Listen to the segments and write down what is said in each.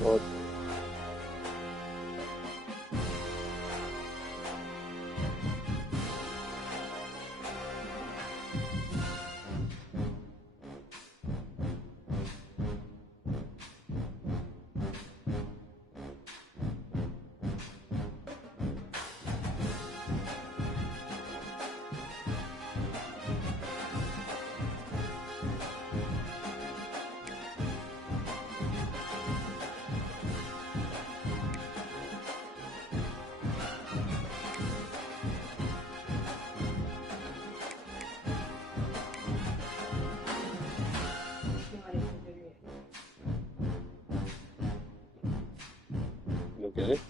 Good. Okay.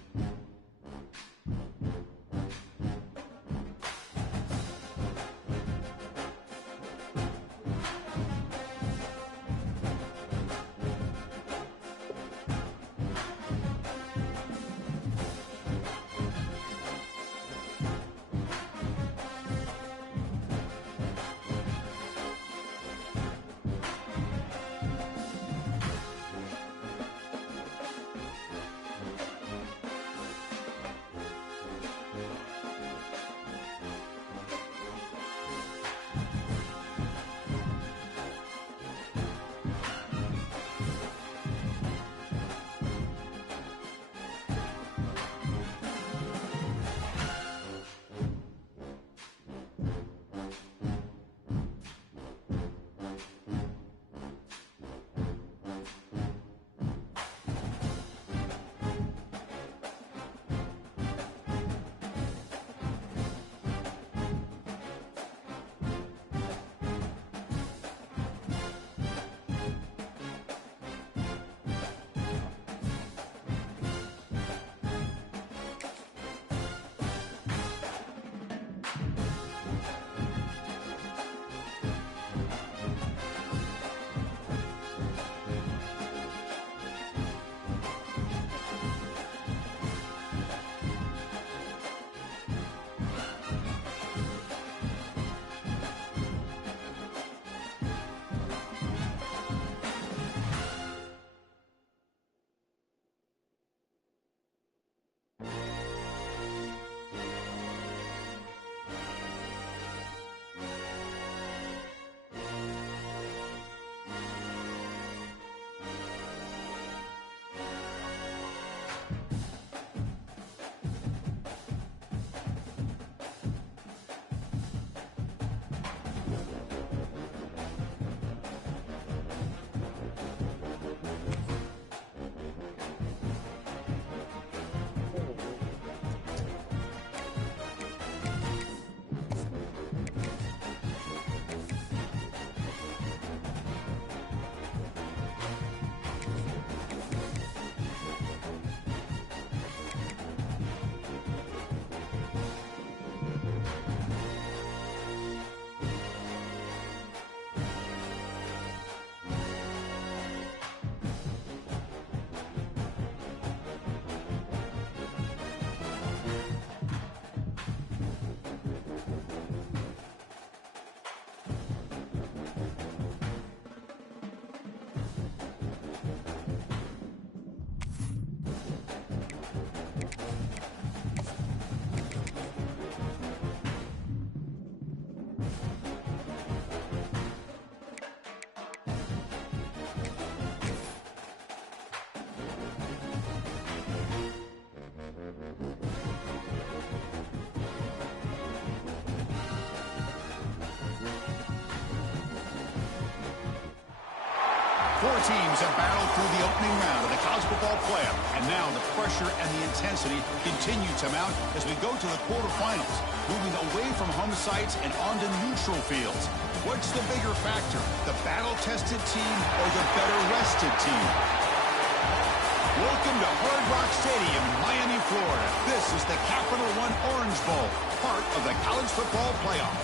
Four teams have battled through the opening round of the college football playoff, and now the pressure and the intensity continue to mount as we go to the quarterfinals, moving away from home sites and onto neutral fields. What's the bigger factor, the battle-tested team or the better-rested team? Welcome to Hard Rock Stadium in Miami, Florida. This is the Capital One Orange Bowl, part of the college football playoff.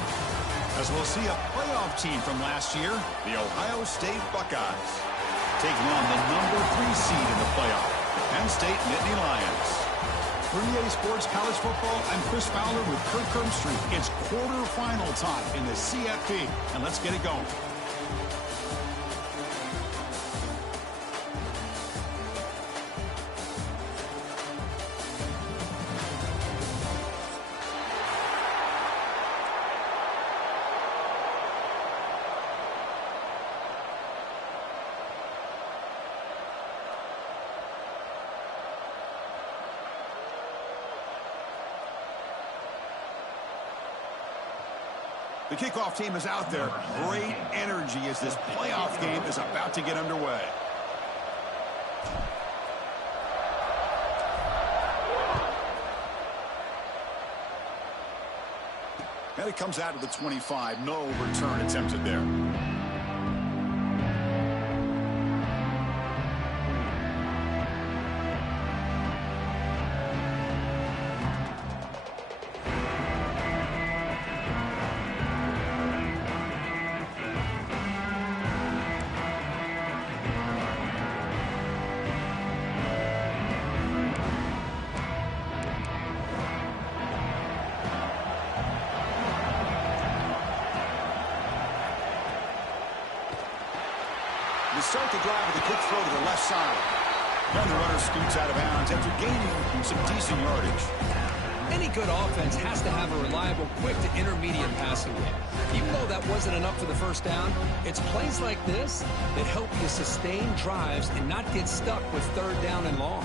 As we'll see a playoff team from last year, the Ohio State Buckeyes, taking on the #3 seed in the playoff, the Penn State Nittany Lions. For EA Sports College Football, I'm Chris Fowler with Kirk Kirkstreet. It's quarterfinal time in the CFP, and let's get it going. The kickoff team is out there. Great energy as this playoff game is about to get underway. And it comes out to the 25. No return attempted there. They start the drive with a quick throw to the left side. And the runner scoots out of bounds after gaining some decent yardage. Any good offense has to have a reliable, quick to intermediate passing game. Even though that wasn't enough for the first down, it's plays like this that help you sustain drives and not get stuck with third down and long.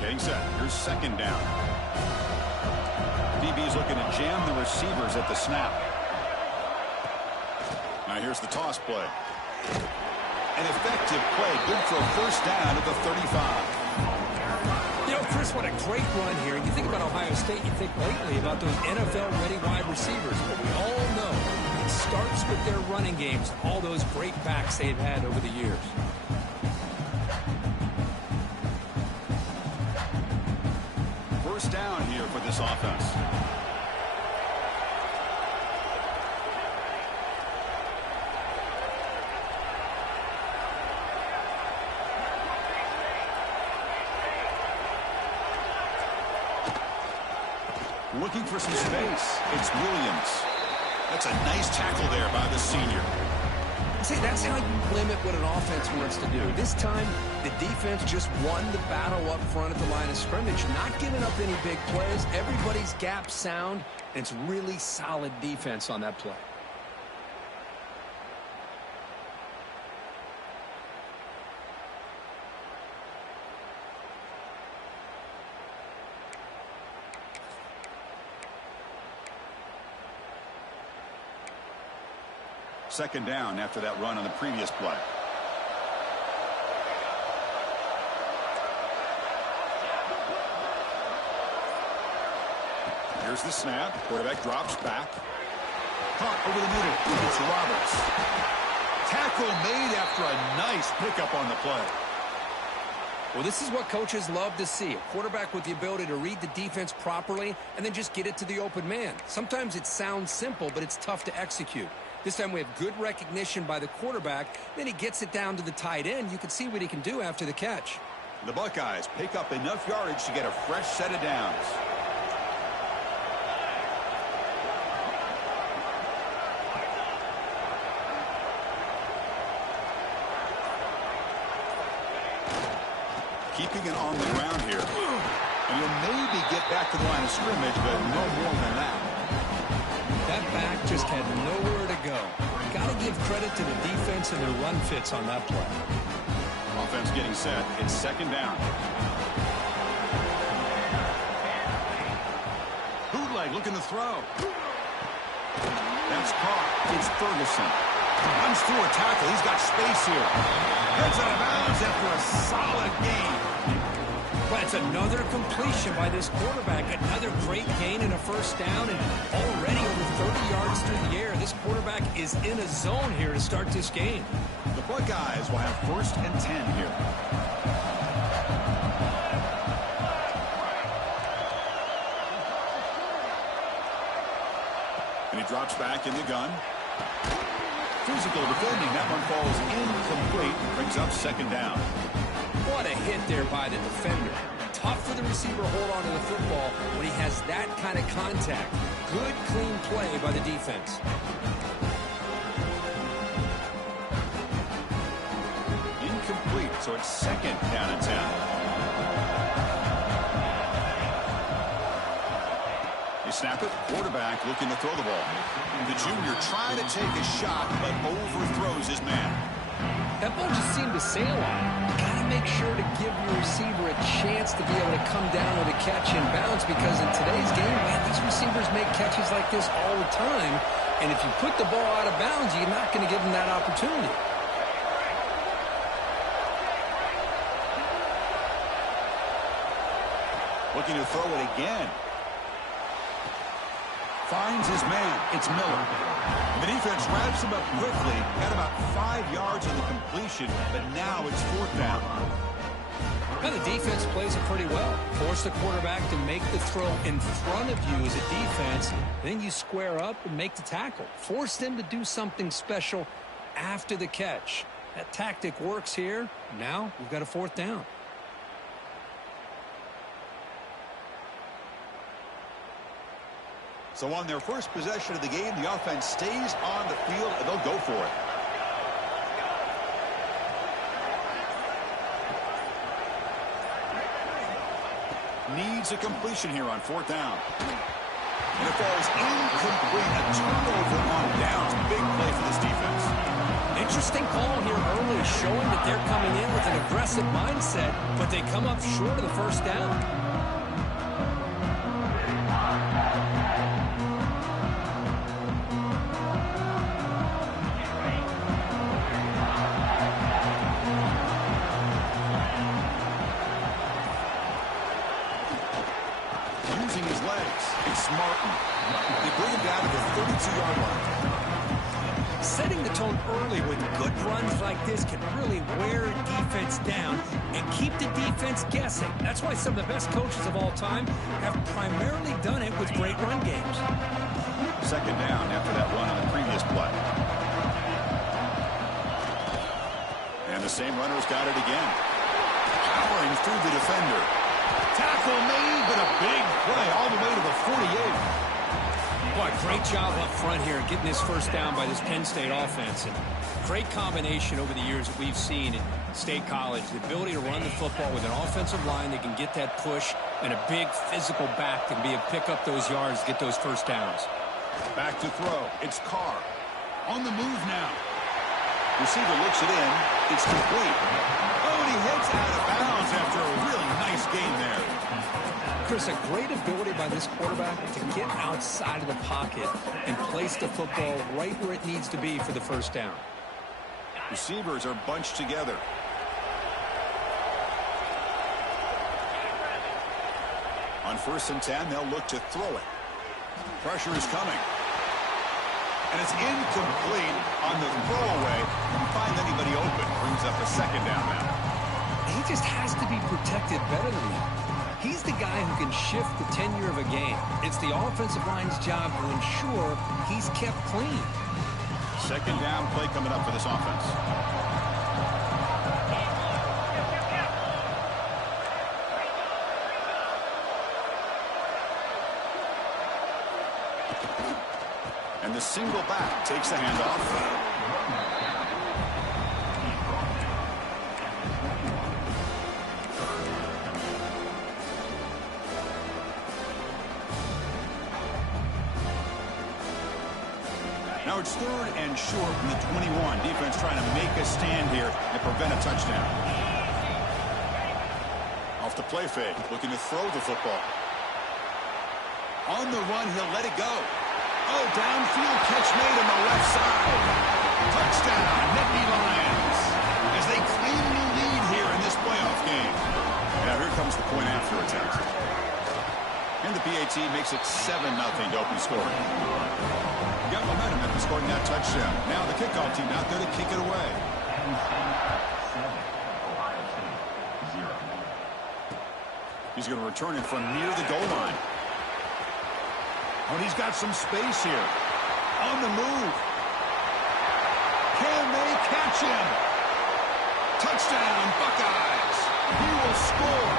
Getting set. Here's second down. DB's looking to jam the receivers at the snap. Now here's the toss play. An effective play. Good for a first down at the 35. You know, Chris, what a great run here. You think about Ohio State, you think lately about those NFL-ready wide receivers. But we all know it starts with their running games, all those great backs they've had over the years. First down here for this offense. Looking for some space. It's Williams. That's a nice tackle there by the senior. See, that's how you limit what an offense wants to do. This time, the defense just won the battle up front at the line of scrimmage, not giving up any big plays. Everybody's gap sound, and it's really solid defense on that play. Second down after that run on the previous play. Here's the snap. Quarterback drops back. Caught over the middle. It's Roberts. Tackle made after a nice pickup on the play. Well, this is what coaches love to see. A quarterback with the ability to read the defense properly and then just get it to the open man. Sometimes it sounds simple, but it's tough to execute. This time we have good recognition by the quarterback. Then he gets it down to the tight end. You can see what he can do after the catch. The Buckeyes pick up enough yardage to get a fresh set of downs. Keeping it on the ground here. And you'll maybe get back to the line of scrimmage, but no more than that. That back just had nowhere to go. Got to give credit to the defense and their run fits on that play. Offense getting set. It's second down. Bootleg looking to throw. That's caught. It's Ferguson. Runs through a tackle. He's got space here. Heads out of bounds after a solid gain. Well, it's another completion by this quarterback. Another great gain and a first down, and already over 30 yards through the air. This quarterback is in a zone here to start this game. The Buckeyes will have first and 10 here. And he drops back in the gun. Physical defending. That one falls incomplete. Brings up second down. What a hit there by the defender. Tough for the receiver to hold on to the football when he has that kind of contact. Good, clean play by the defense. Incomplete, so it's second down and 10. They snap it. Quarterback looking to throw the ball. The junior trying to take a shot, but overthrows his man. That ball just seemed to sail on him. Got him make sure to give your receiver a chance to be able to come down with a catch and bounce, because in today's game, man, these receivers make catches like this all the time. And if you put the ball out of bounds, you're not going to give them that opportunity. Looking to throw it again. Finds his man. It's Miller. The defense wraps him up quickly. Got about 5 yards on the completion, but now it's 4th down. Now the defense plays it pretty well. Force the quarterback to make the throw in front of you as a defense. Then you square up and make the tackle. Force them to do something special after the catch. That tactic works here. Now we've got a 4th down. So on their first possession of the game, the offense stays on the field, and they'll go for it. Needs a completion here on 4th down. And it falls incomplete. A turnover on downs. Big play for this defense. Interesting call here early, showing that they're coming in with an aggressive mindset, but they come up short of the 1st down. Martin. They bring him down to the 32-yard line. Setting the tone early with good runs like this can really wear a defense down and keep the defense guessing. That's why some of the best coaches of all time have primarily done it with great run games. 2nd down after that run on the previous play. And the same runner's got it again. Powering through the defender. Tackle made, but a big play all the way to the 48. Boy, great job up front here getting this 1st down by this Penn State offense. And great combination over the years that we've seen in State College. The ability to run the football with an offensive line that can get that push, and a big physical back that can be able to pick up those yards, get those 1st downs. Back to throw. It's Carr. On the move now. Receiver looks it in. It's complete. Oh, and he heads out of bounds after a really nice gain there. Chris, a great ability by this quarterback to get outside of the pocket and place the football right where it needs to be for the 1st down. Receivers are bunched together. On 1st and 10, they'll look to throw it. Pressure is coming. And it's incomplete on the throwaway. Couldn't find anybody open. Brings up a 2nd down now. He just has to be protected better than that. He's the guy who can shift the tenure of a game. It's the offensive line's job to ensure he's kept clean. 2nd down play coming up for this offense. And the single back takes the handoff. Now it's 3rd and short from the 21. Defense trying to make a stand here and prevent a touchdown. Off the play fake, looking to throw the football. On the run, he'll let it go. Oh, downfield catch made on the left side. Touchdown, Nittany Lions, as they claim a new lead here in this playoff game. Now here comes the point after attempt. And the PAT makes it 7-0 to open scoring. Got momentum after scoring that touchdown. Now the kickoff team out there to kick it away. He's going to return it from near the goal line. Oh, and he's got some space here. On the move. Can they catch him? Touchdown, Buckeyes. He will score.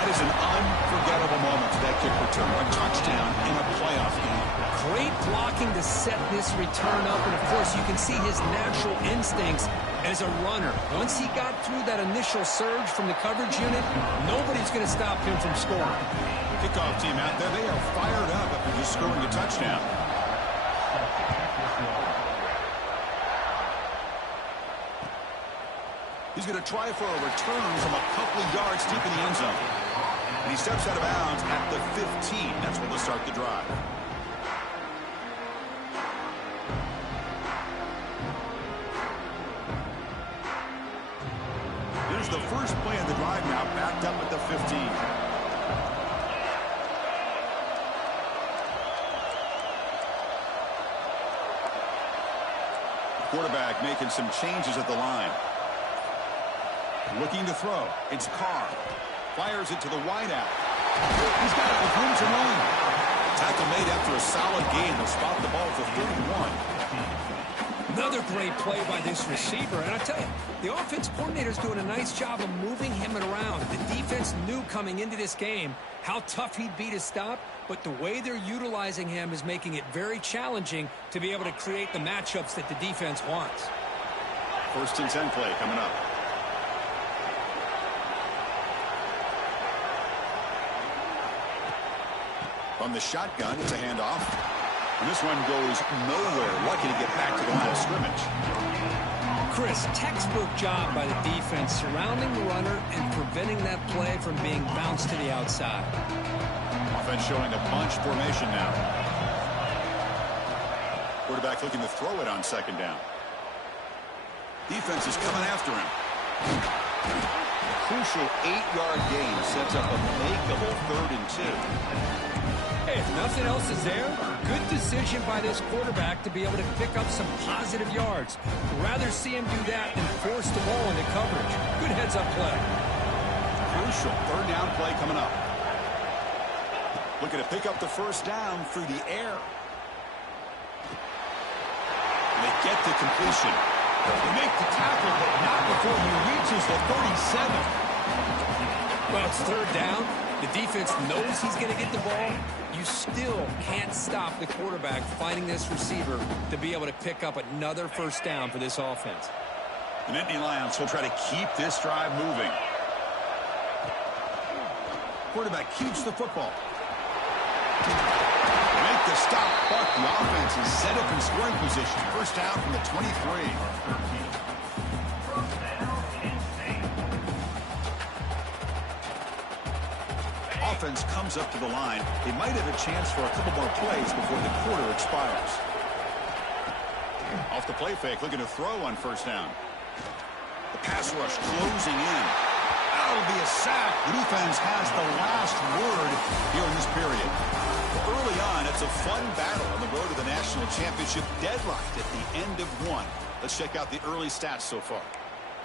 That is an unforgettable moment for that kick return. A touchdown in a playoff game. Great blocking to set this return up, and of course you can see his natural instincts as a runner. Once he got through that initial surge from the coverage unit, nobody's going to stop him from scoring. Kickoff team out there, they are fired up after just scoring a touchdown. He's going to try for a return from a couple of yards deep in the end zone. And he steps out of bounds at the 15. That's where they'll start the drive. Here's the first play of the drive now, backed up at the 15. Quarterback making some changes at the line. Looking to throw. It's Carr. Fires it to the wideout. He's got it with room to run. Tackle made after a solid gain. They'll spot the ball for 31. Another great play by this receiver. And I tell you, the offense coordinator's doing a nice job of moving him around. The defense knew coming into this game how tough he'd be to stop, but the way they're utilizing him is making it very challenging to be able to create the matchups that the defense wants. 1st and 10 play coming up. From the shotgun, it's a handoff. And this one goes nowhere. Lucky to get back to the line of scrimmage. Chris, textbook job by the defense surrounding the runner and preventing that play from being bounced to the outside. Offense showing a bunch formation now. Quarterback looking to throw it on 2nd down. Defense is coming after him. A crucial 8-yard gain sets up a makeable 3rd and 2. Hey, if nothing else is there, good decision by this quarterback to be able to pick up some positive yards. Rather see him do that than force the ball into coverage. Good heads-up play. Crucial 3rd down play coming up. Looking to pick up the 1st down through the air. And they get the completion. They make the tackle, but not before he reaches the 37. Well, it's 3rd down. The defense knows he's going to get the ball. You still can't stop the quarterback finding this receiver to be able to pick up another 1st down for this offense. The Nittany Lions will try to keep this drive moving. Quarterback keeps the football. Make the stop, but the offense is set up in scoring position. 1st down from the 23. Offense comes up to the line. They might have a chance for a couple more plays before the quarter expires. Off the play fake, looking to throw on 1st down. The pass rush closing in. That'll be a sack. The defense has the last word here in this period. Early on, it's a fun battle on the road to the national championship, deadlocked at the end of 1. Let's check out the early stats so far.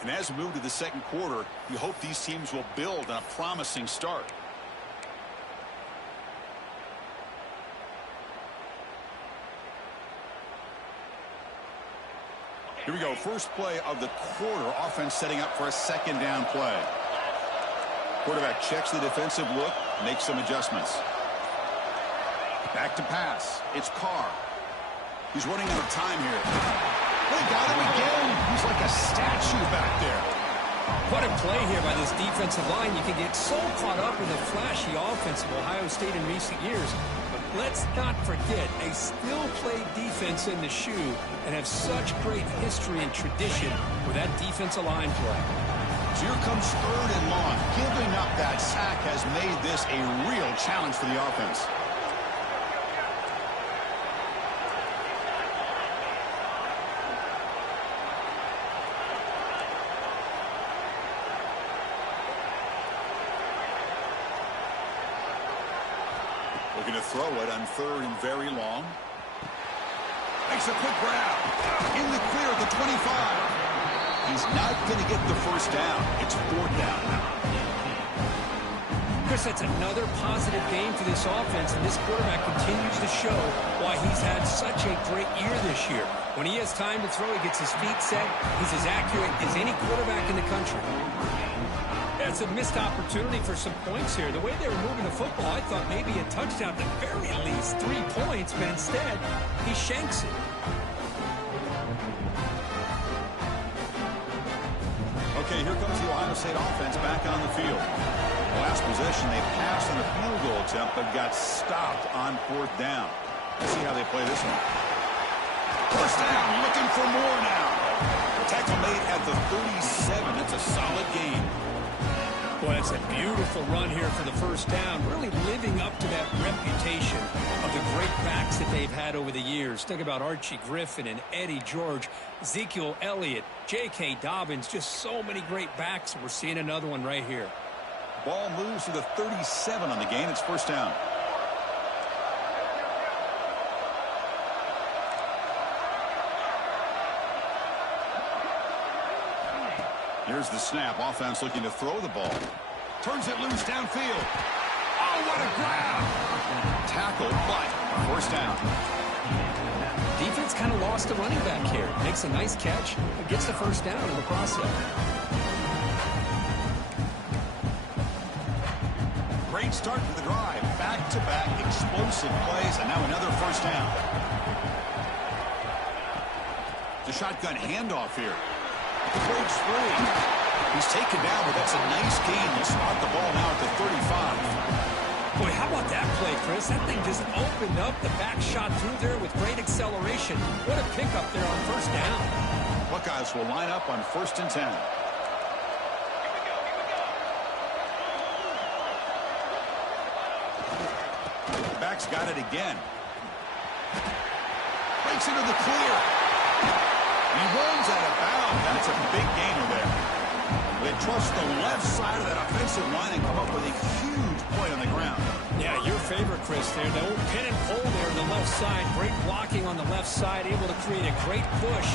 And as we move to the 2nd quarter, you hope these teams will build on a promising start. Here we go. First play of the quarter. Offense setting up for a 2nd down play. Quarterback checks the defensive look, makes some adjustments. Back to pass. It's Carr. He's running out of time here. They got him again. He's like a statue back there. What a play here by this defensive line. You can get so caught up in the flashy offense of Ohio State in recent years. But let's not forget, they still play defense in the shoe and have such great history and tradition with that defensive line play. So here comes 3rd and long. Giving up that sack has made this a real challenge for the offense. Looking to throw it on 3rd and very long. Makes a quick grab. In the clear at the 25. He's not going to get the 1st down. It's 4th down. Chris, that's another positive game for this offense, and this quarterback continues to show why he's had such a great year this year. When he has time to throw, he gets his feet set. He's as accurate as any quarterback in the country. That's a missed opportunity for some points here. The way they were moving the football, I thought maybe a touchdown, at the very least 3 points, but instead, he shanks it. Okay, here comes the Ohio State offense back on the field. Last possession, they passed on a field goal attempt, but got stopped on 4th down. Let's see how they play this one. 1st down, looking for more now. Tackle made at the 37. That's a solid gain. Boy, it's a beautiful run here for the first down, really living up to that reputation of the great backs that they've had over the years. Think about Archie Griffin and Eddie George, Ezekiel Elliott, J.K. Dobbins, just so many great backs, and we're seeing another one right here. Ball moves to the 37 on the gain. It's first down. Here's the snap. Offense looking to throw the ball. Turns it loose downfield. Oh, what a grab! Tackle, but first down. Defense kind of lost the running back here. Makes a nice catch, but gets the first down in the process. Great start to the drive. Back-to-back explosive plays, and now another first down. The shotgun handoff here. The breaks free. He's taken down, but that's a nice gain. He'll spot the ball now at the 35. Boy, how about that play, Chris? That thing just opened up. The back shot through there with great acceleration. What a pickup there on first down. Buckeyes will line up on 1st and 10. The back's got it again. Breaks into the clear. He runs out of bounds. That's a big gainer there. They trust the left side of that offensive line and come up with a huge play on the ground. Yeah, your favorite, Chris, there. The old pin and pull there on the left side. Great blocking on the left side, able to create a great push.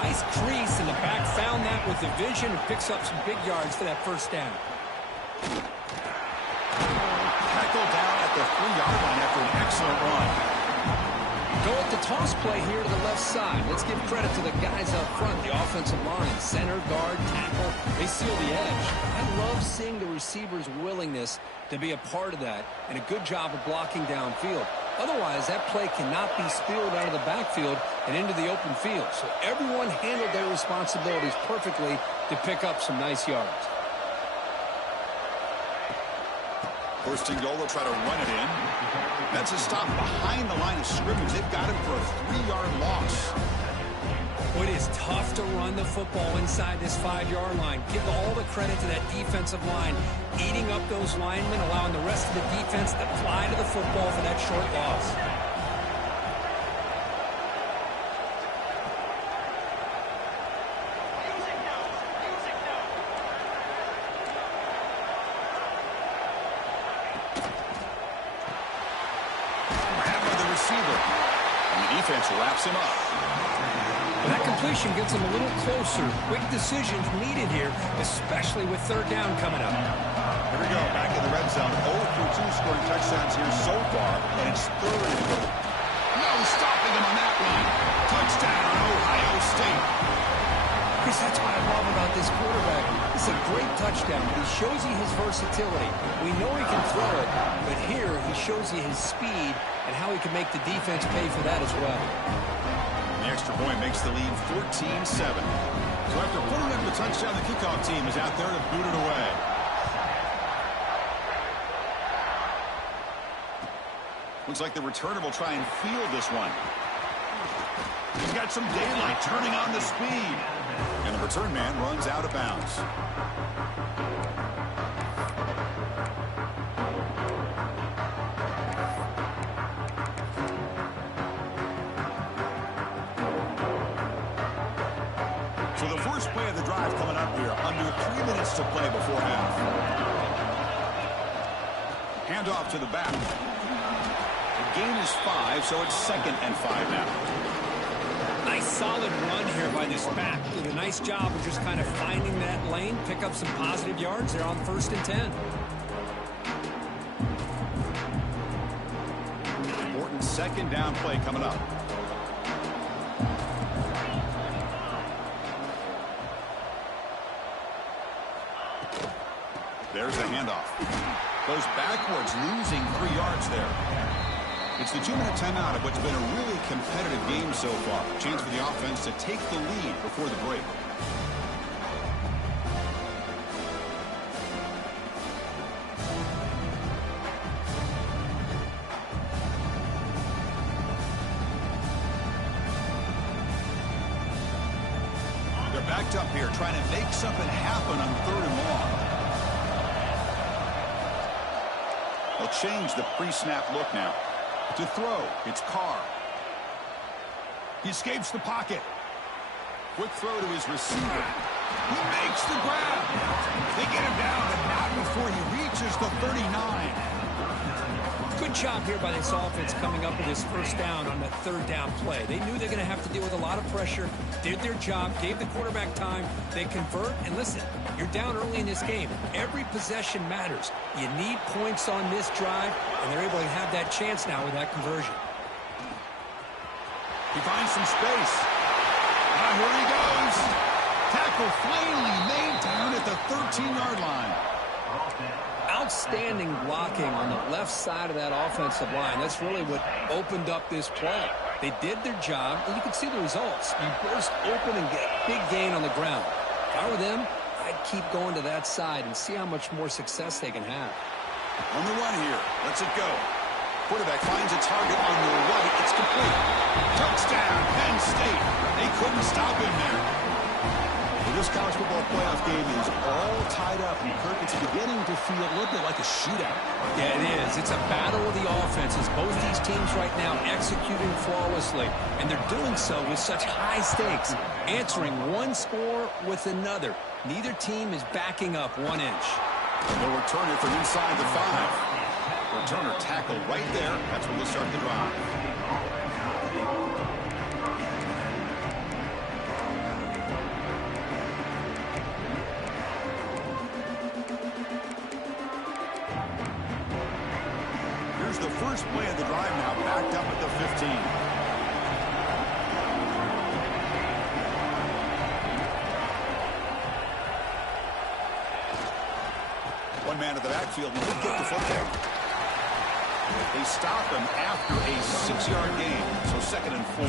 Nice crease, and the back found that with the vision and picks up some big yards for that first down. Tackled down at the 3-yard line after an excellent run. Go with the toss play here to the left side. Let's give credit to the guys up front, the offensive line, center, guard, tackle. They seal the edge. I love seeing the receiver's willingness to be a part of that and a good job of blocking downfield. Otherwise, that play cannot be spilled out of the backfield and into the open field. So everyone handled their responsibilities perfectly to pick up some nice yards. First and goal, they'll try to run it in. That's a stop behind the line of scrimmage. They've got him for a 3-yard loss. Well, it is tough to run the football inside this 5-yard line. Give all the credit to that defensive line, eating up those linemen, allowing the rest of the defense to fly to the football for that short loss. Defense wraps him up. Well, that completion gets him a little closer. Quick decisions needed here, especially with third down coming up. Here we go, back in the red zone. 0 through 2 scoring touchdowns here so far, and it's 3rd and 4. No stopping him on that one. Touchdown, Ohio State. Chris, that's what I love about this quarterback. It's a great touchdown, but he shows you his versatility. We know he can throw it, but here he shows you his speed and how he can make the defense pay for that as well. The extra point makes the lead 14-7. So after putting up the touchdown, the kickoff team is out there to boot it away. Looks like the returner will try and field this one. He's got some daylight turning on the speed. And the return man runs out of bounds. So the first play of the drive coming up here. Under 3 minutes to play before half. Handoff to the back. The gain is 5, so it's 2nd and 5 now. Nice solid run here by this back. Did a nice job of just kind of finding that lane, pick up some positive yards there on 1st and 10. Important 2nd down play coming up. There's the handoff. Goes backwards, losing 3 yards there. It's the 2-minute timeout of what's been a really competitive game so far. Chance for the offense to take the lead before the break. picked up here, trying to make something happen on 3rd and long. They'll change the pre-snap look now. To throw, it's Carr. He escapes the pocket. Quick throw to his receiver. He makes the grab. They get him down, but not before he reaches the 39. Good job here by this offense coming up with his first down on that 3rd down play. They knew they're going to have to deal with a lot of pressure, did their job, gave the quarterback time. They convert, and listen, you're down early in this game. Every possession matters. You need points on this drive, and they're able to have that chance now with that conversion. He finds some space. Here he goes. Tackle finally made down at the 13-yard line. Outstanding blocking on the left side of that offensive line. That's really what opened up this play. They did their job, and you can see the results. You burst open and get a big gain on the ground. If I were them, I'd keep going to that side and see how much more success they can have. On the run here. Lets it go. Quarterback finds a target on the right. It's complete. Touchdown, Penn State. They couldn't stop him there. Well, this college football playoff game is all tied up. And Kirk, it's beginning to feel a little bit like a shootout. Yeah, it is. It's a battle of the offenses. Both these teams right now executing flawlessly. And they're doing so with such high stakes. Answering one score with another. Neither team is backing up 1 inch. And they'll return it from inside the 5. Returner tackle right there. That's when they'll start the drive. Here's the first play of the drive now, backed up at the 15. One man in the backfield will get the football. They stop him after a 6-yard gain, so 2nd and 4.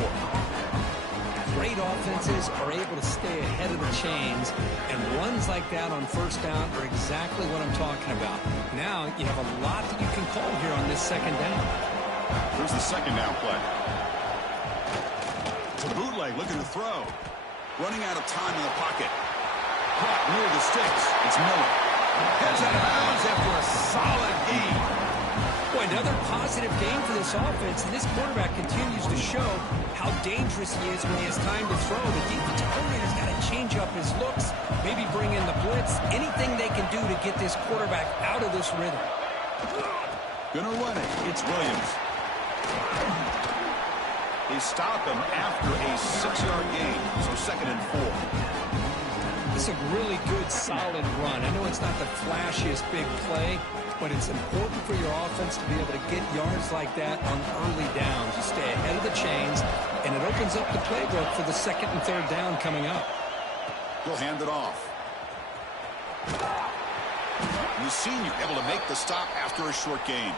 Great offenses are able to stay ahead of the chains, and runs like that on 1st down are exactly what I'm talking about. Now you have a lot that you can call here on this 2nd down. Here's the 2nd down play. It's a bootleg, looking to throw. Running out of time in the pocket. Caught near the sticks. It's Miller. Heads out of bounds after a solid gain. Boy, another positive game for this offense, and this quarterback continues to show how dangerous he is when he has time to throw. The defensive coordinator's got to change up his looks, maybe bring in the blitz, anything they can do to get this quarterback out of this rhythm. Gonna run it. It's Williams. They stop him after a 6-yard gain, so 2nd and 4. It's a really good, solid run. I know it's not the flashiest big play, but it's important for your offense to be able to get yards like that on early downs. You stay ahead of the chains, and it opens up the playbook for the 2nd and 3rd down coming up. He'll hand it off. The senior able to make the stop after a short gain.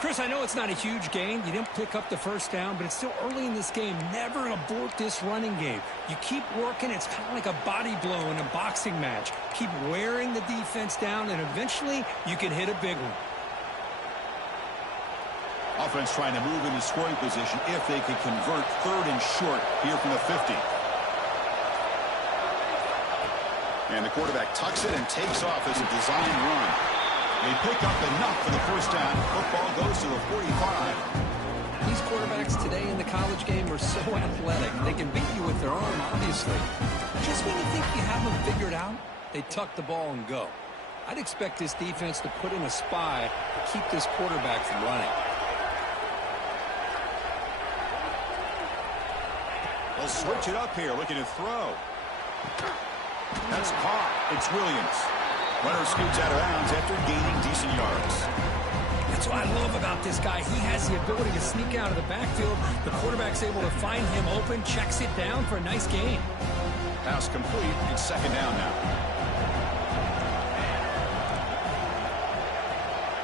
Chris, I know it's not a huge gain. You didn't pick up the 1st down, but it's still early in this game. Never abort this running game. You keep working. It's kind of like a body blow in a boxing match. Keep wearing the defense down, and eventually you can hit a big one. Offense trying to move into scoring position if they could convert 3rd and short here from the 50. And the quarterback tucks it and takes off as a design run. They pick up enough for the 1st down. Football goes to the 45. These quarterbacks today in the college game are so athletic. They can beat you with their arm, obviously. Just when you think you have them figured out, they tuck the ball and go. I'd expect this defense to put in a spy to keep this quarterback from running. They'll switch it up here, looking to throw. That's caught. It's Williams. Runner scoots out of bounds after gaining decent yards. That's what I love about this guy. He has the ability to sneak out of the backfield. The quarterback's able to find him open, checks it down for a nice gain. Pass complete. It's 2nd down now.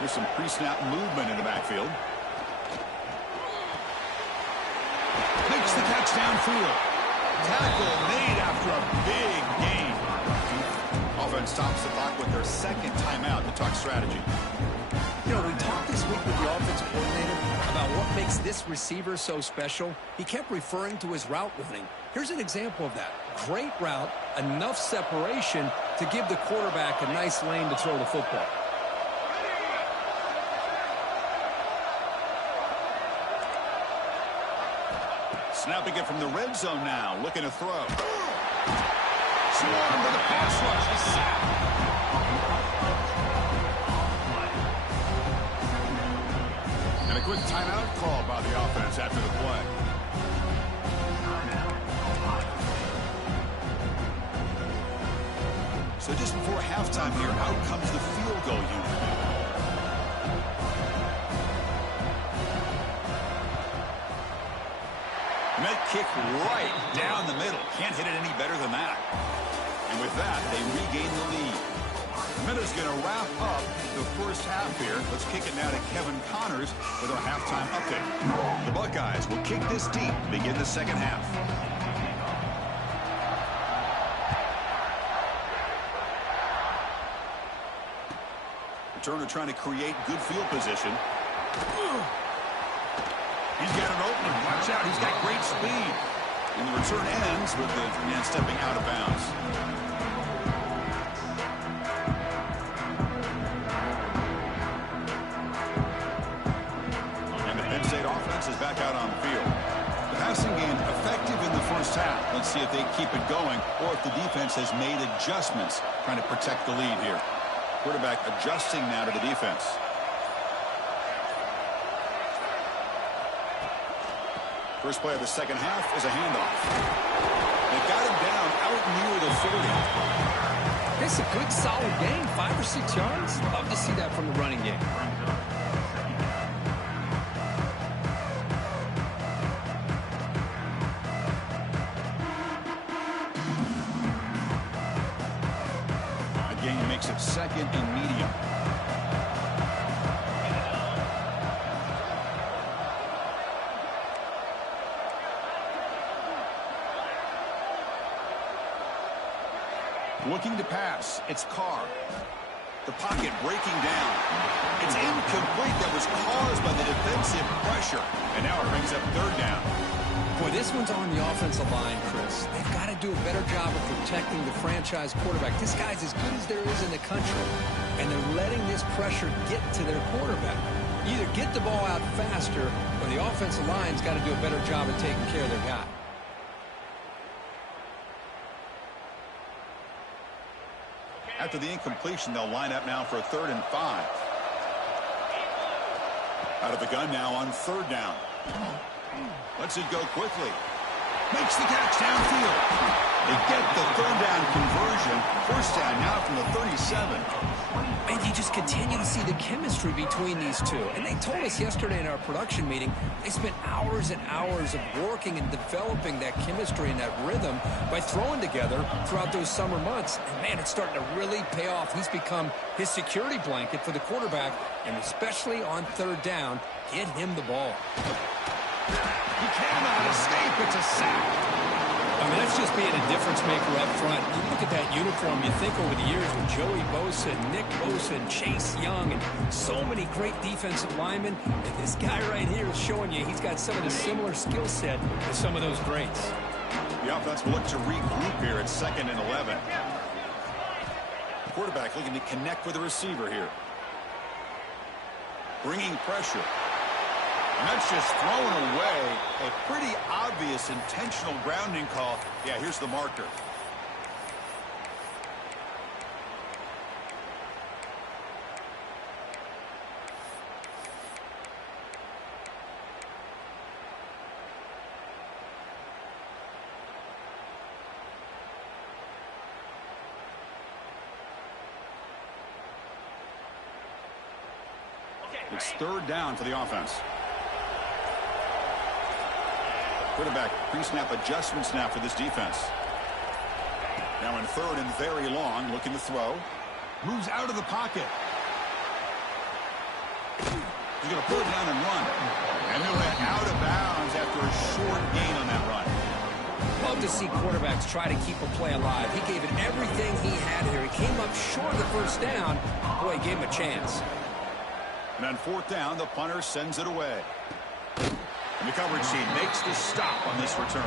There's some pre-snap movement in the backfield. Makes the catch downfield. Tackle made after a big gain. Offense stops the clock with their 2nd timeout, the tuck strategy. You know, we talked this week with the offensive coordinator about what makes this receiver so special. He kept referring to his route running. Here's an example of that. Great route, enough separation to give the quarterback a nice lane to throw the football. Snapping it from the red zone now, looking to throw. Swarmed with a pass rush, a sack. And a quick timeout call by the offense after the play. So just before halftime here, out comes the field goal unit. Net kick right down the middle. Can't hit it any better than that. And with that, they regain the lead. Minutes going to wrap up the first half here. Let's kick it now to Kevin Connors with our halftime update. The Buckeyes will kick this deep to begin the second half. Returner trying to create good field position. He's got an opening. Watch out. He's got great speed. And the return ends with the man stepping out of bounds. And the Penn State offense is back out on the field. The passing game effective in the first half. Let's see if they keep it going or if the defense has made adjustments trying to protect the lead here. Quarterback adjusting now to the defense. First play of the second half is a handoff. They got him down out near the 40. It's a good, solid game. 5 or 6 yards. Love to see that from the running game. The game makes it second and medium. Looking to pass. It's Carr. The pocket breaking down. It's incomplete. That was caused by the defensive pressure. And now it brings up third down. Boy, this one's on the offensive line, Chris. They've got to do a better job of protecting the franchise quarterback. This guy's as good as there is in the country. And they're letting this pressure get to their quarterback. Either get the ball out faster, or the offensive line's got to do a better job of taking care of their guy. After the incompletion, they'll line up now for a 3rd and 5. Out of the gun now on 3rd down. Lets it go quickly. Makes the catch downfield. They get the 3rd down conversion. First down now from the 37. And you just continue to see the chemistry between these two. And they told us yesterday in our production meeting, they spent hours and hours of working and developing that chemistry and that rhythm by throwing together throughout those summer months. And, man, it's starting to really pay off. He's become his security blanket for the quarterback, and especially on 3rd down, get him the ball. He cannot escape. It's a sack. I mean, that's just being a difference maker up front. You look at that uniform, you think over the years with Joey Bosa, and Nick Bosa, and Chase Young, and so many great defensive linemen. And this guy right here is showing you he's got some of the similar skill set as some of those greats. The offense will look to regroup here at 2nd and 11. The quarterback looking to connect with the receiver here. Bringing pressure. And that's just thrown away. A pretty obvious intentional grounding call. Yeah, here's the marker. It's 3rd down for the offense. Quarterback pre-snap adjustments now for this defense. Now in 3rd and very long, looking to throw. Moves out of the pocket. He's going to pull it down and run. And he'll head out of bounds after a short gain on that run. Love to see quarterbacks try to keep a play alive. He gave it everything he had here. He came up short of the first down. Boy, he gave him a chance. And on fourth down, the punter sends it away. And the coverage team makes the stop on this return.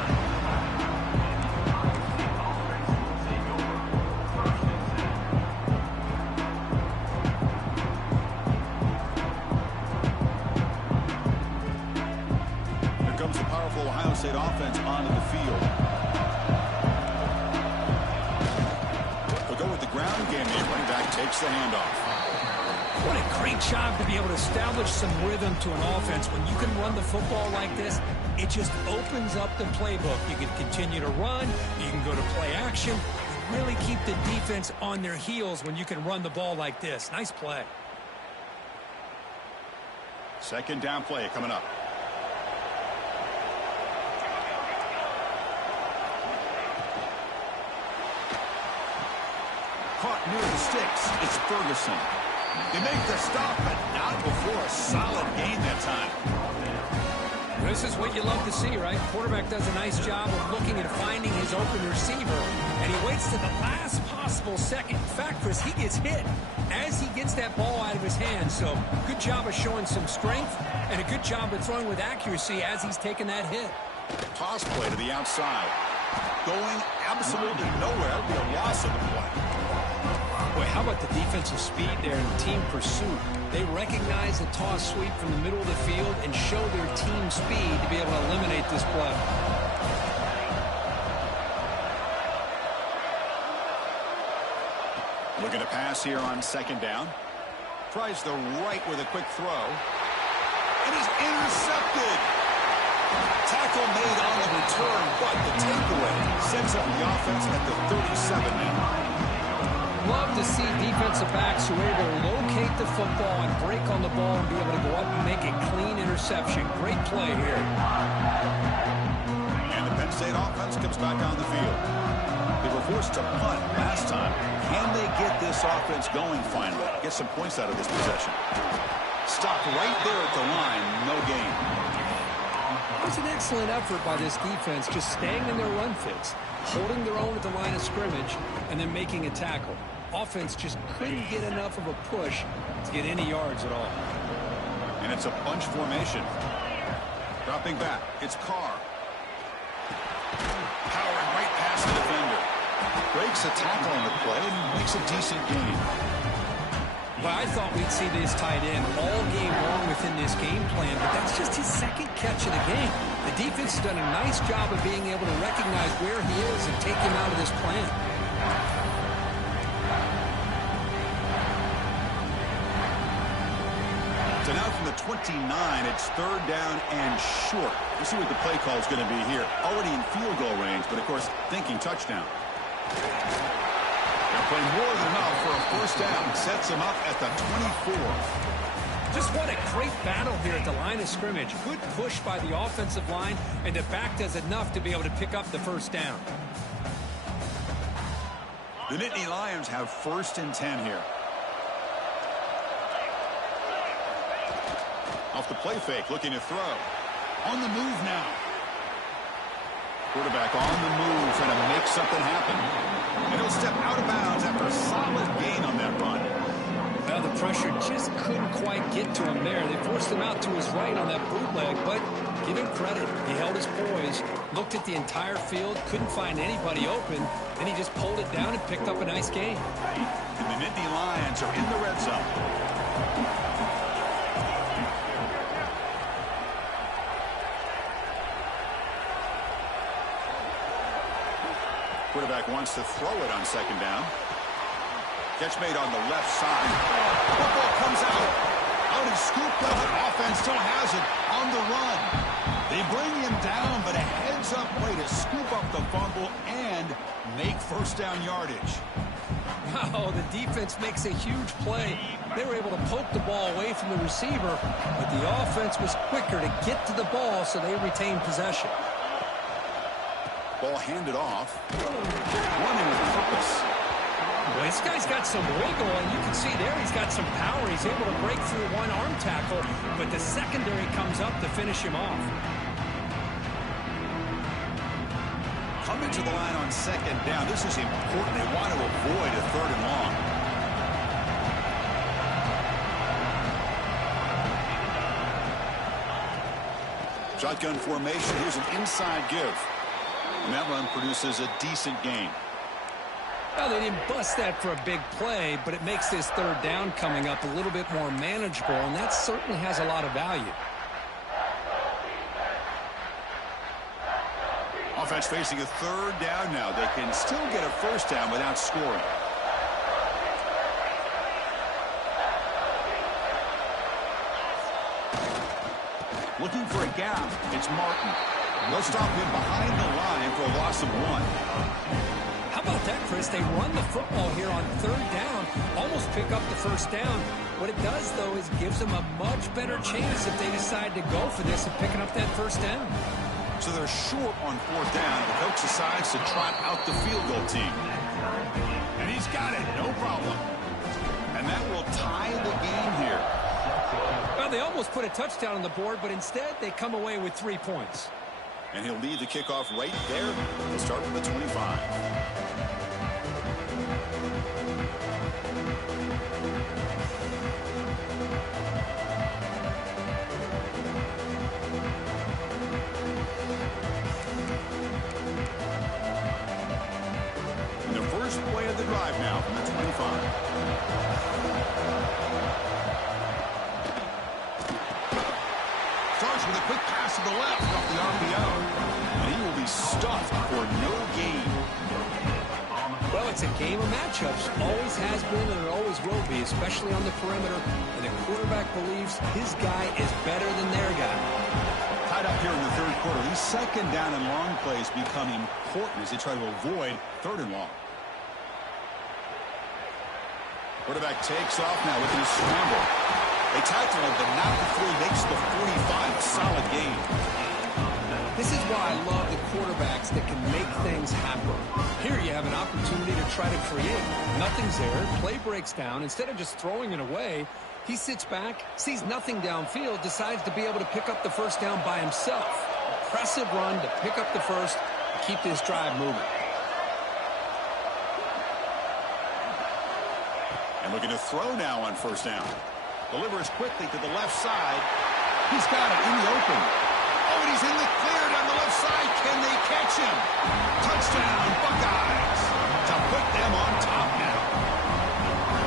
Ohio State offense onto the field. They'll go with the ground game. The running back takes the handoff. What a great job to be able to establish some rhythm to an offense. When you can run the football like this, it just opens up the playbook. You can continue to run. You can go to play action. You really keep the defense on their heels when you can run the ball like this. Nice play. Second down play coming up. Caught near the sticks. It's Ferguson. They make the stop, but not before a solid gain that time. This is what you love to see, right? Quarterback does a nice job of looking at finding his open receiver, and he waits to the last possible second. In fact, Chris, he gets hit as he gets that ball out of his hands. So good job of showing some strength and a good job of throwing with accuracy as he's taking that hit. Toss play to the outside. Going absolutely nowhere. That'll be a loss of the play. Boy, how about the defensive speed there in the team pursuit? They recognize the toss sweep from the middle of the field and show their team speed to be able to eliminate this play. Looking to pass here on second down. Tries the right with a quick throw. And he's intercepted. Tackle made on the return, but the takeaway sets up the offense at the 37 now. Love to see defensive backs who are able to locate the football and break on the ball and be able to go up and make a clean interception. Great play here. And the Penn State offense comes back on the field. They were forced to punt last time. Can they get this offense going finally? Get some points out of this possession. Stopped right there at the line. No gain. It was an excellent effort by this defense, just staying in their run fits, holding their own at the line of scrimmage, and then making a tackle. Offense just couldn't get enough of a push to get any yards at all. And it's a bunch formation. Dropping back, it's Carr. Powering right past the defender. Breaks a tackle on the play and makes a decent gain. Well, I thought we'd see this tight end all game long within this game plan, but that's just his second catch of the game. The defense has done a nice job of being able to recognize where he is and take him out of this plan. So now from the 29, it's third down and short. You see what the play call is going to be here. Already in field goal range, but of course, thinking touchdown. They'll play more than enough for a first down. Sets him up at the 24. Just what a great battle here at the line of scrimmage. Good push by the offensive line, and the back does enough to be able to pick up the first down. The Nittany Lions have first and 10 here. Off the play fake, looking to throw. On the move now. Quarterback on the move, trying to make something happen. And he'll step out of bounds after a solid gain on that run. Well, the pressure just couldn't quite get to him there. They forced him out to his right on that bootleg, but give him credit. He held his poise, looked at the entire field, couldn't find anybody open, then he just pulled it down and picked up a nice gain. And the Nittany Lions are in the red zone. Quarterback wants to throw it on second down. Catch made on the left side. Football comes out. Out and scooped up. Offense still has it on the run. They bring him down, but a heads-up play to scoop up the fumble and make first down yardage. Wow, the defense makes a huge play. They were able to poke the ball away from the receiver, but the offense was quicker to get to the ball, so they retained possession. Ball handed off. Running with purpose. Well, this guy's got some wiggle, and you can see there he's got some power. He's able to break through one arm tackle, but the secondary comes up to finish him off. Coming to the line on second down. This is important. They want to avoid a third and long. Shotgun formation. Here's an inside give. And that run produces a decent gain. Well, they didn't bust that for a big play, but it makes this third down coming up a little bit more manageable, and that certainly has a lot of value. Offense facing a third down now. They can still get a first down without scoring. Looking for a gap. It's Martin. They'll stop him behind the line for a loss of 1. How about that, Chris? They run the football here on third down, almost pick up the first down. What it does, though, is gives them a much better chance if they decide to go for this of picking up that first down. So they're short on fourth down. The coach decides to trot out the field goal team. And he's got it. No problem. And that will tie the game here. Well, they almost put a touchdown on the board, but instead they come away with 3 points. And he'll lead the kickoff right there. He'll start with the 25. And the first play of the drive now from the 25. With a quick pass to the left off the RPO. And he will be stuffed for no gain. Well, it's a game of matchups. Always has been and it always will be, especially on the perimeter. And the quarterback believes his guy is better than their guy. Tied up here in the third quarter. These second down and long plays become important as they try to avoid third and long. Quarterback takes off now with his scramble. They tackle him, but not before he makes the 45. Solid gain. This is why I love the quarterbacks that can make things happen. Here you have an opportunity to try to create. Nothing's there. Play breaks down. Instead of just throwing it away, he sits back, sees nothing downfield, decides to be able to pick up the first down by himself. Impressive run to pick up the first and keep this drive moving. And looking to throw now on first down. Delivers quickly to the left side. He's got it in the open. Oh, and he's in the clear down the left side. Can they catch him? Touchdown, Buckeyes. To put them on top now.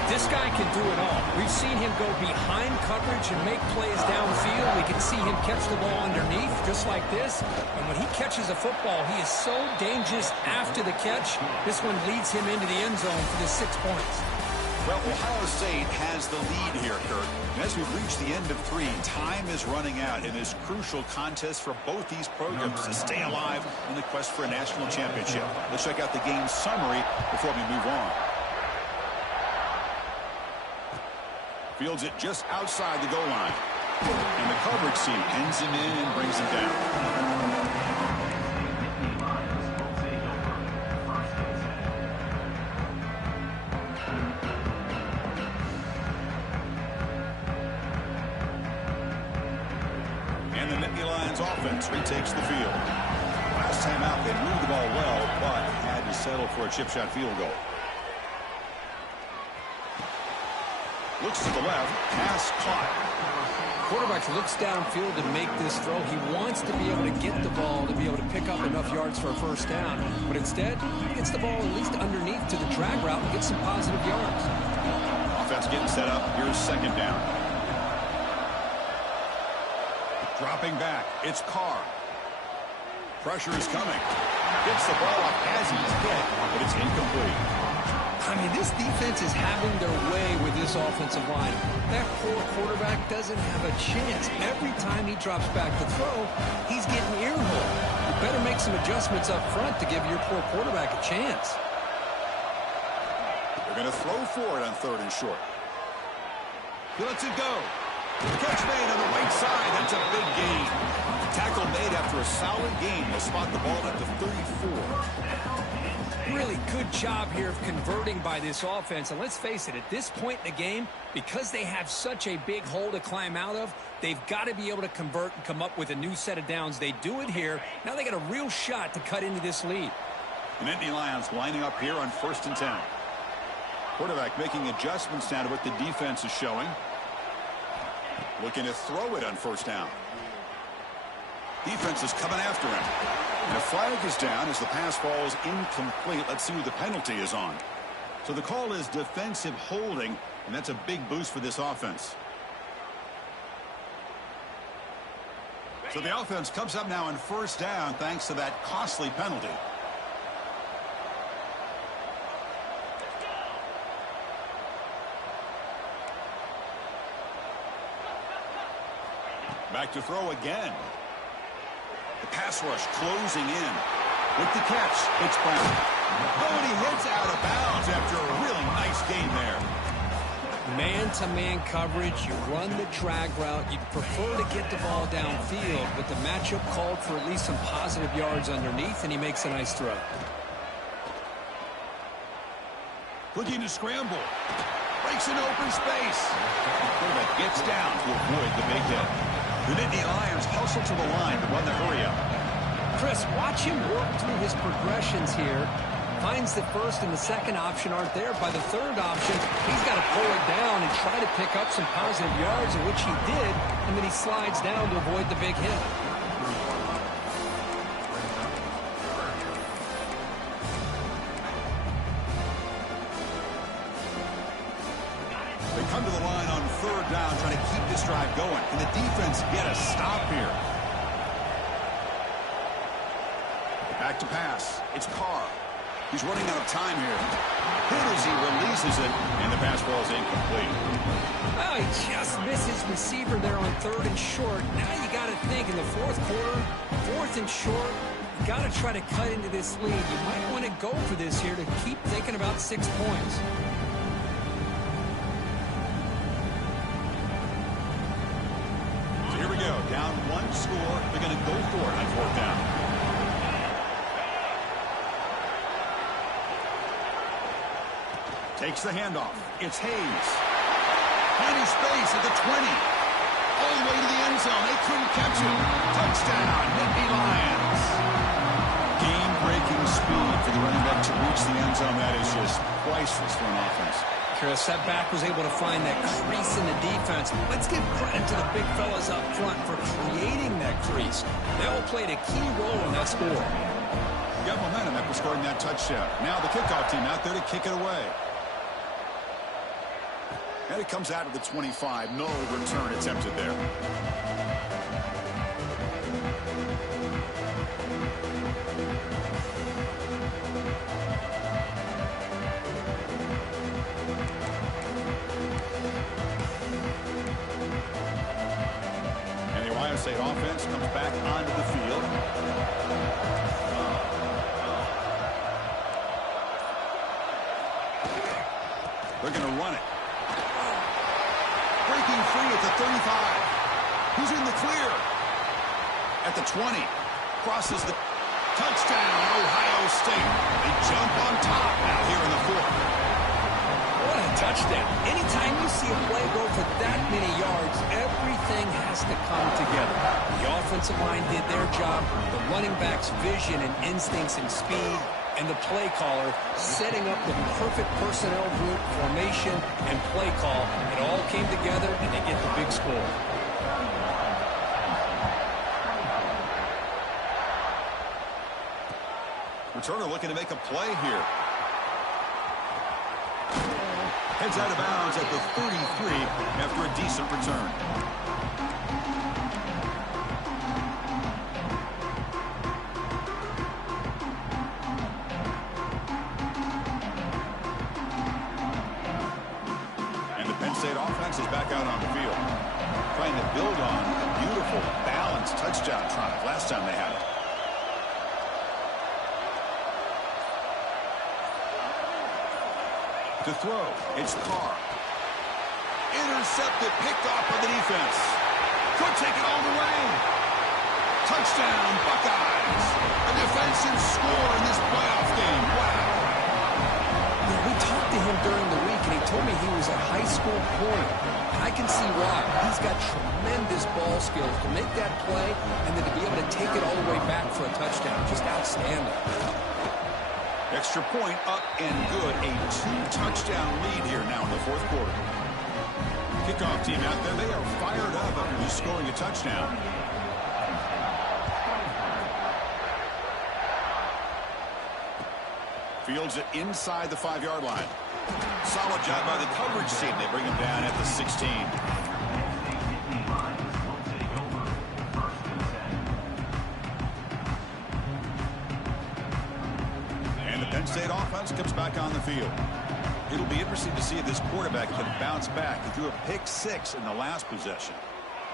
This guy can do it all. We've seen him go behind coverage and make plays downfield. We can see him catch the ball underneath just like this. And when he catches a football, he is so dangerous after the catch. This one leads him into the end zone for the 6 points. Well, Ohio State has the lead here, Kurt. And as we've reached the end of 3, time is running out in this crucial contest for both these programs to stay alive in the quest for a national championship. Let's check out the game summary before we move on. Fields it just outside the goal line. And the coverage team pins him in and brings him down. Offense retakes the field. Last time out, they moved the ball well, but had to settle for a chip shot field goal. Looks to the left, pass caught. Quarterback looks downfield to make this throw. He wants to be able to get the ball to be able to pick up enough yards for a first down, but instead, he gets the ball at least underneath to the drag route and gets some positive yards. Offense getting set up. Here's second down. Dropping back, it's Carr. Pressure is coming. Gets the ball up as he's hit, but it's incomplete. I mean, this defense is having their way with this offensive line. That poor quarterback doesn't have a chance. Every time he drops back to throw, he's getting earholed. You better make some adjustments up front to give your poor quarterback a chance. They're going to throw for it on third and short. He lets it go. Catch made on the right side. That's a big gain. Tackle made after a solid gain. They'll spot the ball at the 34. Really good job here of converting by this offense. And let's face it, at this point in the game, because they have such a big hole to climb out of, they've got to be able to convert and come up with a new set of downs. They do it here. Now they got a real shot to cut into this lead. The Nittany Lions lining up here on 1st and 10. Quarterback making adjustments now to what the defense is showing. Looking to throw it on first down. Defense is coming after him. And a flag is down as the pass falls incomplete. Let's see who the penalty is on. So the call is defensive holding, and that's a big boost for this offense. So the offense comes up now on first down thanks to that costly penalty. Back to throw again. The pass rush closing in. With the catch, it's Brown. Oh, and he hits out of bounds after a really nice gain there. Man-to-man coverage, you run the drag route. You'd prefer to get the ball downfield, but the matchup called for at least some positive yards underneath, and he makes a nice throw. Looking to scramble. Breaks an open space. Quarterback gets down to avoid the big hit. The Nittany Lions hustle to the line to run the hurry up. Chris, watch him work through his progressions here. Finds the first and the second option aren't there. By the third option, he's got to pull it down and try to pick up some positive yards, which he did, and then he slides down to avoid the big hit. They come to the line on third down, trying to keep this drive going. Can the defense get a stop here? Back to pass. It's Carr. He's running out of time here. Hit as he releases it, and the pass ball is incomplete. Well, he just missed his receiver there on third and short. Now you got to think in the fourth quarter, fourth and short, you got to try to cut into this lead. You might want to go for this here to keep thinking about 6 points. So here we go. Down one score. They're going to go for it on fourth down. Takes the handoff. It's Hayes. Tiny space at the 20. All the way to the end zone. They couldn't catch him. Touchdown, Nittany Lions. Game-breaking speed for the running back to reach the end zone. That is just priceless for an offense. Chris, that back was able to find that crease in the defense. Let's give credit to the big fellas up front for creating that crease. They all played a key role in that score. Got momentum after scoring that touchdown. Now the kickoff team out there to kick it away. And it comes out of the 25. No return attempted there. And the Ohio State offense comes back onto the field. They're going to run it. Breaking free at the 35. Who's in the clear? At the 20. Crosses the touchdown, Ohio State. They jump on top now here in the fourth. What a touchdown. Anytime you see a play go for that many yards, everything has to come together. The offensive line did their job, the running back's vision and instincts and speed, and the play caller setting up the perfect personnel group, formation, and play call. It all came together, and they get the big score. Returner looking to make a play here. Heads out of bounds at the 33 after a decent return. Is back out on the field, trying to build on a beautiful, balanced touchdown drive last time they had it. To throw, it's Carr. Intercepted, picked off by the defense. Could take it all the way. Touchdown, Buckeyes. A defensive score in this playoff game. Wow. Yeah, we talked to him during the week, and he told me he was a high school corner. I can see why. He's got tremendous ball skills to make that play and then to be able to take it all the way back for a touchdown. Just outstanding. Extra point up and good. A 2-touchdown lead here now in the fourth quarter. Kickoff team out there. They are fired up after just scoring a touchdown. Fields it inside the 5-yard line. Solid job by the coverage team. They bring him down at the 16. And the Penn State offense comes back on the field. It'll be interesting to see if this quarterback can bounce back. He threw a pick-6 in the last possession.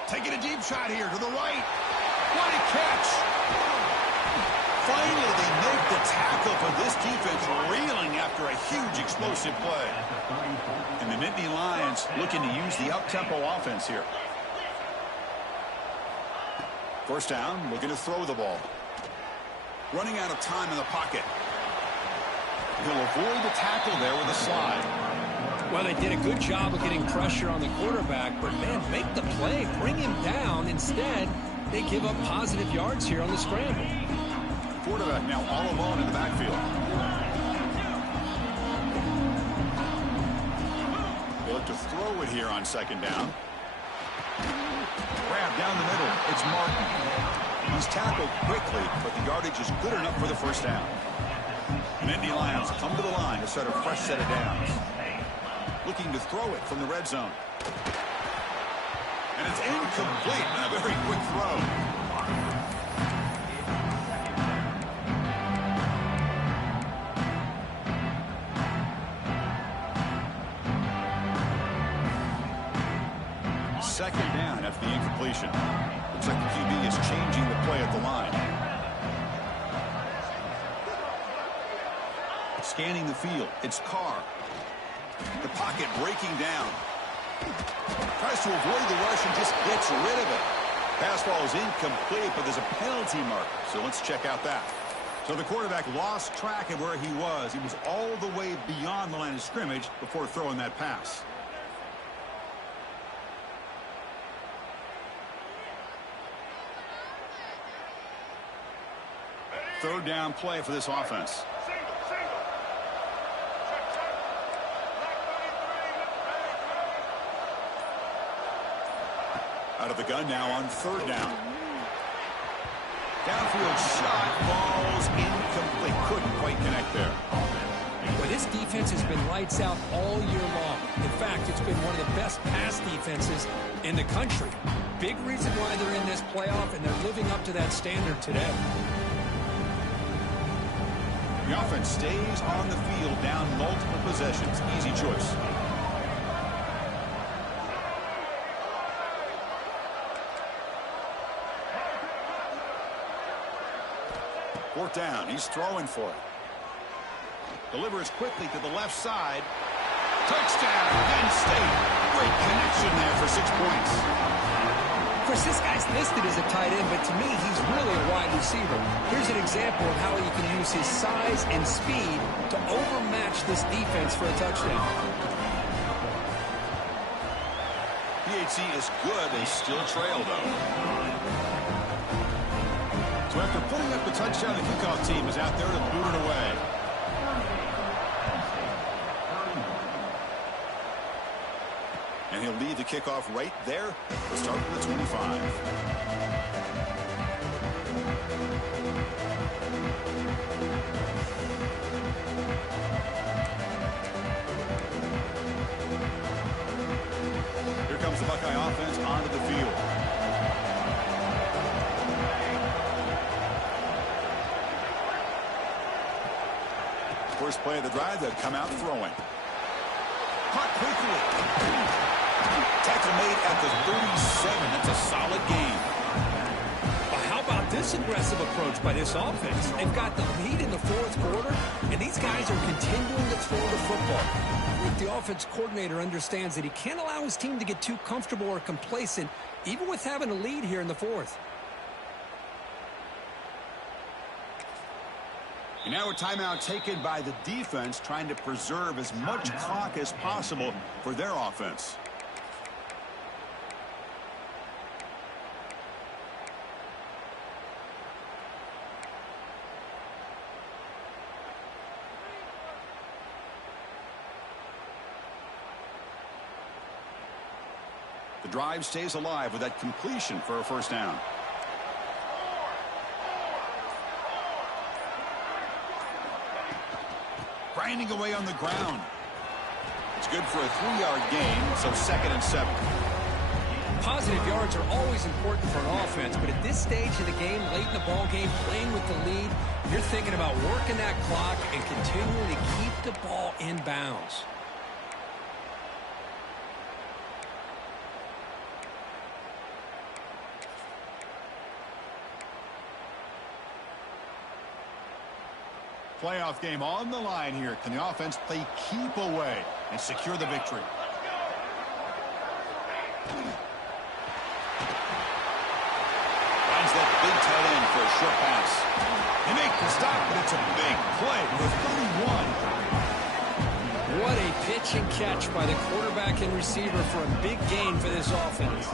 Taking a deep shot here to the right. What a catch! Finally, they make the tackle for this defense, reeling after a huge explosive play. And the Nittany Lions looking to use the up-tempo offense here. First down, looking to throw the ball. Running out of time in the pocket. He'll avoid the tackle there with a slide. Well, they did a good job of getting pressure on the quarterback, but, man, make the play. Bring him down. Instead, they give up positive yards here on the scramble. Quarterback now all alone in the backfield. They look to throw it here on second down. Grab down the middle. It's Martin. He's tackled quickly, but the yardage is good enough for the first down. And Nittany Lions come to the line to start a fresh set of downs. Looking to throw it from the red zone. And it's incomplete on a very quick throw. Second down after the incompletion. Looks like the QB is changing the play at the line. Scanning the field. It's Carr. The pocket breaking down. Tries to avoid the rush and just gets rid of it. Pass ball is incomplete, but there's a penalty mark. So let's check out that. So the quarterback lost track of where he was. He was all the way beyond the line of scrimmage before throwing that pass. Third down play for this offense. Out of the gun now on third down. Downfield shot, falls incomplete. Couldn't quite connect there. Well, this defense has been lights out all year long. In fact, it's been one of the best pass defenses in the country. Big reason why they're in this playoff, and they're living up to that standard today. The offense stays on the field down multiple possessions. Easy choice. Fourth down. He's throwing for it. Delivers quickly to the left side. Touchdown, Penn State. Great connection there for 6 points. Of course, this guy's listed as a tight end, but to me, he's really a wide receiver. Here's an example of how he can use his size and speed to overmatch this defense for a touchdown. PHC is good. They still trail, though. So after putting up the touchdown, the kickoff team is out there to boot it away. And he'll lead the kickoff right there. We'll start with the 25. Here comes the Buckeye offense onto the field. First play of the drive, they'll come out throwing. Caught quickly. Tackle made at the 37. That's a solid gain. Well, how about this aggressive approach by this offense? They've got the lead in the fourth quarter, and these guys are continuing to throw the football. I think the offense coordinator understands that he can't allow his team to get too comfortable or complacent, even with having a lead here in the fourth. And now a timeout taken by the defense, trying to preserve as much clock as possible for their offense. The drive stays alive with that completion for a first down. grinding away on the ground. It's good for a 3-yard gain, so 2nd and 7. Positive yards are always important for an offense, but at this stage of the game, late in the ball game, playing with the lead, you're thinking about working that clock and continuing to keep the ball in bounds. Playoff game on the line here. Can the offense play keep away and secure the victory? Finds that big tight end for a short pass. They make the stop, but it's a big play with 31. What a pitch and catch by the quarterback and receiver for a big gain for this offense.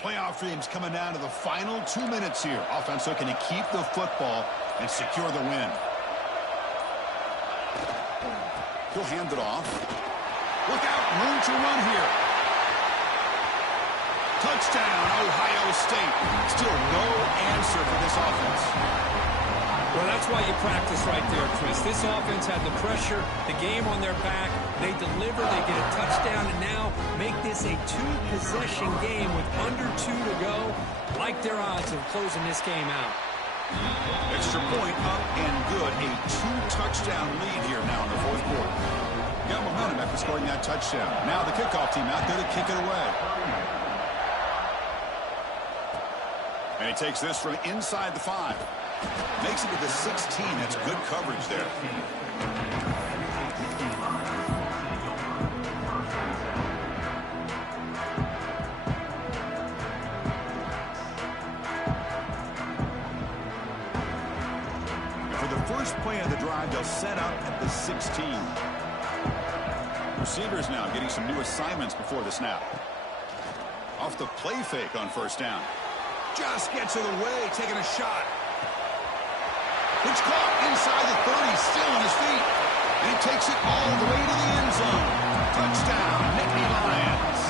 Playoff dreams coming down to the final 2 minutes here. Offense looking to keep the football and secure the win. He'll hand it off. Look out, room to run here. Touchdown, Ohio State. Still no answer for this offense. Well, that's why you practice right there, Chris. This offense had the pressure, the game on their back. They deliver, they get a touchdown, and now make this a 2-possession game with under 2 to go. Like their odds of closing this game out. Extra point up and good. A 2-touchdown lead here now in the 4th quarter. Got momentum after scoring that touchdown. Now the kickoff team out there to kick it away. And he takes this from inside the 5. Makes it to the 16. That's good coverage there. For the first play of the drive, they'll set up at the 16. Receivers now getting some new assignments before the snap. Off the play fake on 1st down. Just gets it away, taking a shot. It's caught inside the 30, still on his feet. And he takes it all the way to the end zone. Touchdown, Nittany Lions.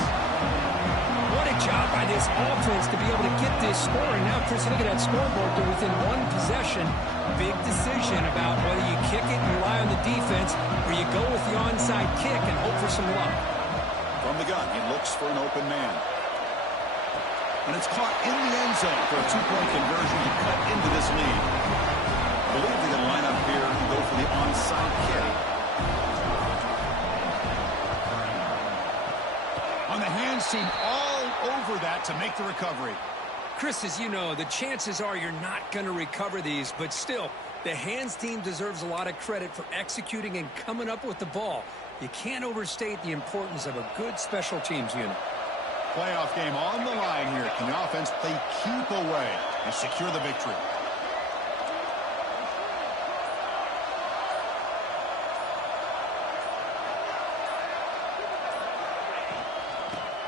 What a job by this offense to be able to get this scoring. Now, Chris, look at that scoreboard. They're within 1 possession. Big decision about whether you kick it and rely on the defense or you go with the onside kick and hope for some luck. From the gun, he looks for an open man. And it's caught in the end zone for a 2-point conversion to cut into this lead. I believe they're going to line up here and go for the onside kick. On the hands team, all over that to make the recovery. Chris, as you know, the chances are you're not going to recover these, but still, the hands team deserves a lot of credit for executing and coming up with the ball. You can't overstate the importance of a good special teams unit. Playoff game on the line here. Can the offense play keep away and secure the victory?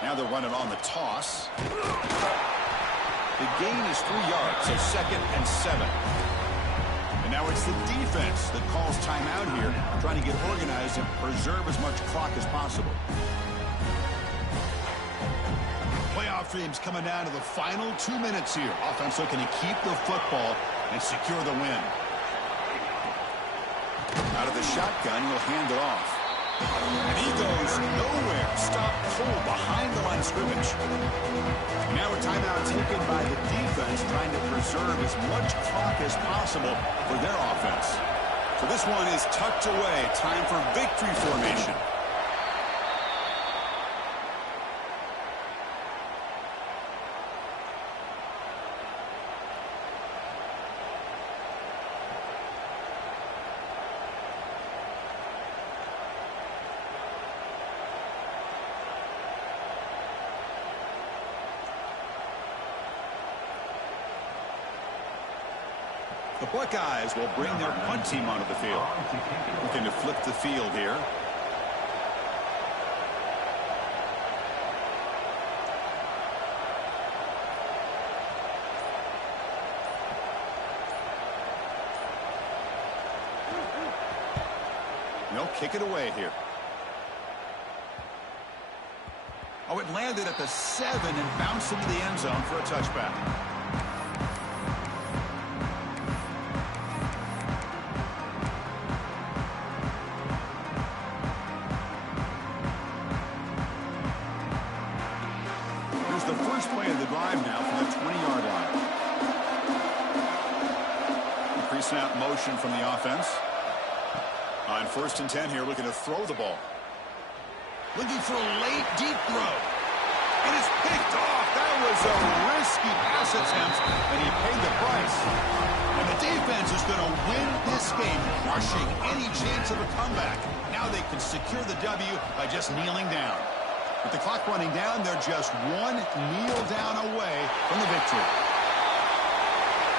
Now they'll run it on the toss. The gain is 3 yards, so 2nd and 7. And now it's the defense that calls timeout here, trying to get organized and preserve as much clock as possible. Playoff dreams coming down to the final 2 minutes here. Offense looking to keep the football and secure the win. Out of the shotgun, he'll hand it off. And he goes nowhere. Stop cold behind the line of scrimmage. And now a timeout taken by the defense, trying to preserve as much clock as possible for their offense. So this one is tucked away. Time for victory formation. The Buckeyes will bring their punt team onto the field. Looking to flip the field here. They'll kick it away here. Oh, it landed at the 7 and bounced into the end zone for a touchback. Here's the first play of the drive now from the 20-yard line. Pre-snap motion from the offense. On 1st and 10 here, looking to throw the ball. Looking for a late, deep throw. And it's picked off. That was a risky pass attempt, and he paid the price. And the defense is going to win this game, crushing any chance of a comeback. Now they can secure the W by just kneeling down. With the clock running down, they're just one kneel down away from the victory.